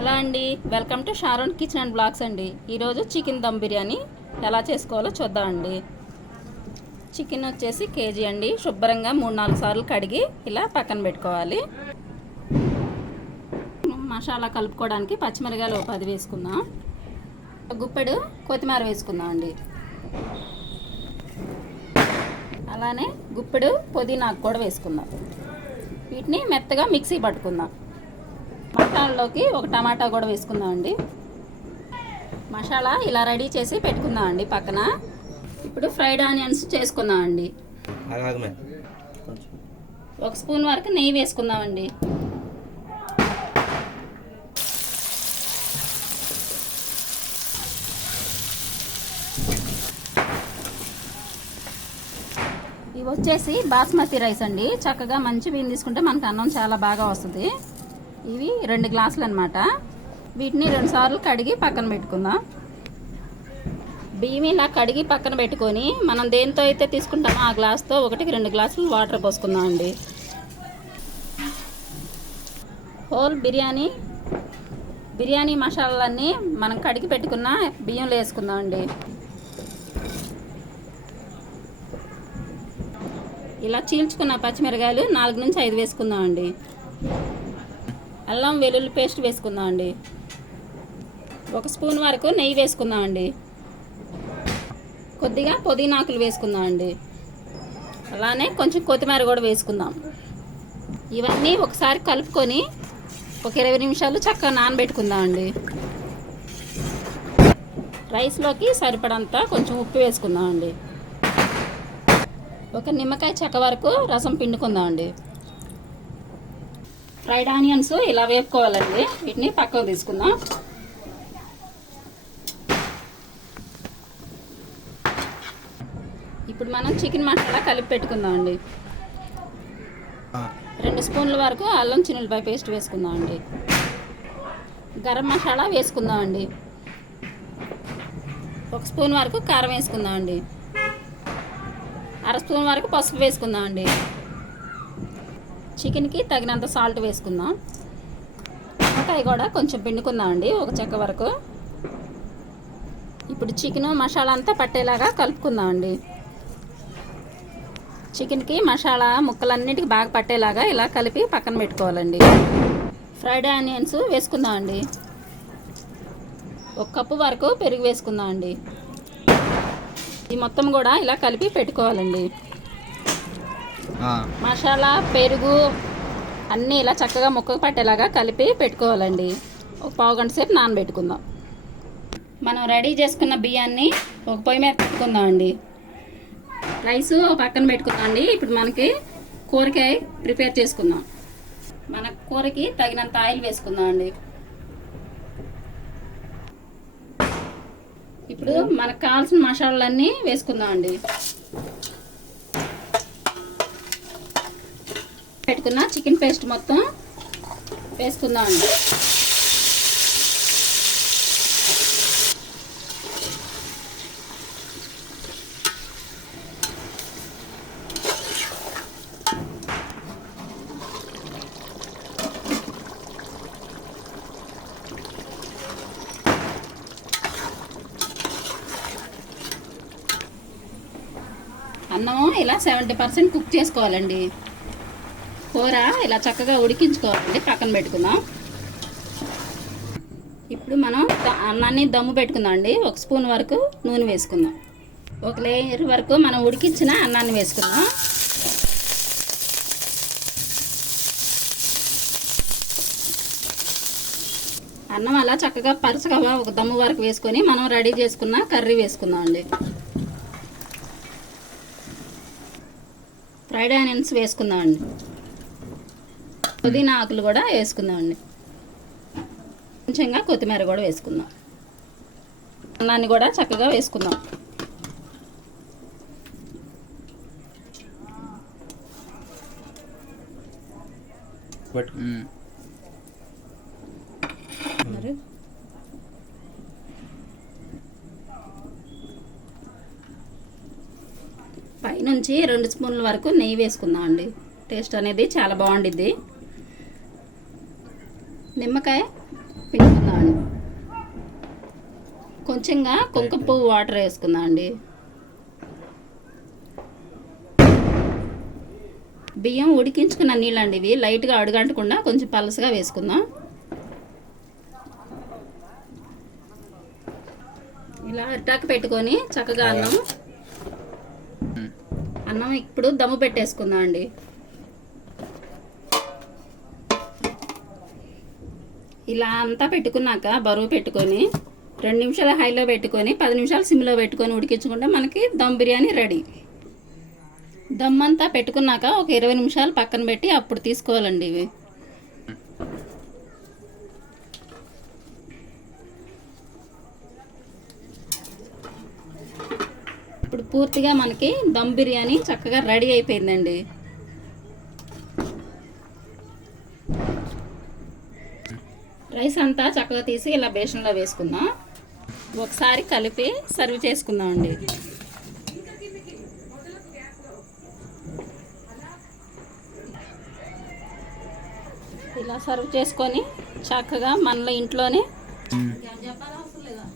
Hello అండి, welcome to Sharon kitchen and blogs అండి. ఈరోజు చికెన్ దమ్ బిర్యానీ ఎలా చేసుకోవాలో చూద్దామండి. చికెన్ వచ్చేసి కేజీ అండి. శుభ్రంగా 3-4 సార్లు కడిగి ఇలా పక్కన పెట్టుకోవాలి. మసాలా కలుపుకోవడానికి పచ్చిమిరకాయలు 10 వేసుకుందాం. గుప్పెడు కొత్తిమీర వేసుకుందాం అండి. అలానే గుప్పెడు పుదీనాకు కూడా వేసుకుందాం. వీటిని మెత్తగా మిక్సీ పట్టుకుందాం. మసాలాలోకి ఒక టమాటా కూడా వేసుకుందాం అండి. మసాలా ఇలా రెడీ చేసి పెట్టుకుందాం అండి పక్కన. ఇప్పుడు ఫ్రైడ్ ఆనియన్స్ చేసుకుందాం అండి. 1 స్పూన్ వరకు నెయ్యి వేసుకుందామండి. ఇవి వచ్చేసి బాస్మతి రైస్ అండి. చక్కగా మంచి బియ్యం తీసుకుంటే మనకు అన్నం చాలా బాగా వస్తుంది. ఇవి 2 గ్లాసులు అనమాట. వీటిని 2 సార్లు కడిగి పక్కన పెట్టుకుందాం. బియ్యం ఇలా కడిగి పక్కన పెట్టుకొని మనం దేంతో అయితే తీసుకుంటామో ఆ గ్లాస్తో 1-2 గ్లాసులు వాటర్ పోసుకుందాం అండి. హోల్ బిర్యానీ మసాలాలన్నీ మనం కడిగి పెట్టుకున్న బియ్యంలో వేసుకుందాం అండి. ఇలా చీల్చుకున్న పచ్చిమిరకాయలు 4-5 వేసుకుందాం అండి. అల్లం వెల్లుల్లి పేస్ట్ వేసుకుందాం అండి. 1 స్పూన్ వరకు నెయ్యి వేసుకుందాం అండి. కొద్దిగా పుదీనాకులు వేసుకుందాం అండి. అలానే కొంచెం కొత్తిమీర కూడా వేసుకుందాం. ఇవన్నీ ఒకసారి కలుపుకొని ఒక 20 నిమిషాలు చక్కగా నానబెట్టుకుందాం అండి. రైస్లోకి సరిపడంత కొంచెం ఉప్పు వేసుకుందాం అండి. ఒక నిమ్మకాయ చెక్క వరకు రసం పిండుకుందాం అండి. ఫ్రైడ్ ఆనియన్స్ ఇలా వేపుకోవాలండి. వీటిని పక్కకు తీసుకుందాం. ఇప్పుడు మనం చికెన్ మసాలా కలిపి పెట్టుకుందాం అండి. 2 స్పూన్ల వరకు అల్లం చిన్నులపాయ పేస్ట్ వేసుకుందాం అండి. గరం మసాలా వేసుకుందాం అండి. 1 స్పూన్ వరకు కారం వేసుకుందాం అండి. 1/2 స్పూన్ వరకు పసుపు వేసుకుందాం అండి. చికెన్కి తగినంత సాల్ట్ వేసుకుందాం. నిమ్మకాయ కూడా కొంచెం పిండుకుందాం అండి, 1 చెక్క వరకు. ఇప్పుడు చికెన్ మసాలా అంతా పట్టేలాగా కలుపుకుందాం అండి. చికెన్కి మసాలా ముక్కలన్నిటికీ బాగా పట్టేలాగా ఇలా కలిపి పక్కన పెట్టుకోవాలండి. ఫ్రైడ్ ఆనియన్స్ వేసుకుందాం అండి. 1 కప్పు వరకు పెరుగు వేసుకుందాం అండి. ఈ మొత్తం కూడా ఇలా కలిపి పెట్టుకోవాలండి. మసాలా పెరుగు అన్నీ ఇలా చక్కగా ముక్కకు పట్టేలాగా కలిపి పెట్టుకోవాలండి. 1 పావు గంట సేపు నానబెట్టుకుందాం. మనం రెడీ చేసుకున్న బియ్యాన్ని ఒక పొయ్యి మీద పెట్టుకుందాం అండి. రైస్ పక్కన పెట్టుకుందాం అండి. ఇప్పుడు మనకి కూరకాయ ప్రిపేర్ చేసుకుందాం. మన కూరకి తగినంత ఆయిల్ వేసుకుందాం అండి. ఇప్పుడు మనకు కావాల్సిన మసాలాలన్నీ వేసుకుందాం అండి. పెట్టుకున్న చికెన్ పేస్ట్ మొత్తం వేసుకుందాం అండి. అన్నం ఇలా 70% కుక్ చేసుకోవాలండి. కూర ఇలా చక్కగా ఉడికించుకోవాలండి. పక్కన పెట్టుకుందాం. ఇప్పుడు మనం అన్నాన్ని దమ్ము పెట్టుకుందాం అండి. 1 స్పూన్ వరకు నూనె వేసుకుందాం. 1 లేయర్ వరకు మనం ఉడికించిన అన్నాన్ని వేసుకుందాం. అన్నం అలా చక్కగా పరచగా 1 దమ్ము వరకు వేసుకొని మనం రెడీ చేసుకున్న కర్రీ వేసుకుందాం అండి. ఫ్రైడ్ ఆనియన్స్ వేసుకుందాం అండి. పుదీనా ఆకులు కూడా వేసుకుందాం అండి. కొంచెంగా కొత్తిమీర కూడా వేసుకుందాం. అన్నాన్ని కూడా చక్కగా వేసుకుందాం. మరి పైనుంచి 2 స్పూన్ల వరకు నెయ్యి వేసుకుందాం అండి. టేస్ట్ అనేది చాలా బాగుండిద్ది. నిమ్మకాయ పిండుకుందామండి. కొంచెంగా కుంకుమ పువ్వు వాటర్ వేసుకుందాం అండి. బియ్యం ఉడికించుకున్న నీళ్ళండి ఇవి, లైట్గా అడుగంటకుండా కొంచెం పలసగా వేసుకుందాం. ఇలా అట్టాకు పెట్టుకొని చక్కగా అన్నం ఇప్పుడు దమ్ము పెట్టేసుకుందాం అండి. ఇలా అంతా పెట్టుకున్నాక బరువు పెట్టుకొని 2 నిమిషాలు హైలో పెట్టుకొని 10 నిమిషాలు సిమ్లో పెట్టుకొని ఉడికించుకుంటే మనకి దమ్ బిర్యానీ రెడీ. దమ్ అంతా పెట్టుకున్నాక ఒక 20 నిమిషాలు పక్కన పెట్టి అప్పుడు తీసుకోవాలండి ఇవి. ఇప్పుడు పూర్తిగా మనకి దమ్ బిర్యానీ చక్కగా రెడీ అయిపోయిందండి. రైస్ అంతా చక్కగా తీసి ఇలా బేషన్లో వేసుకుందాం. ఒకసారి కలిపి సర్వ్ చేసుకుందామండి. ఇలా సర్వ్ చేసుకొని చక్కగా మనలో ఇంట్లోనే చెప్పాల్సిన అవసరం లేదా.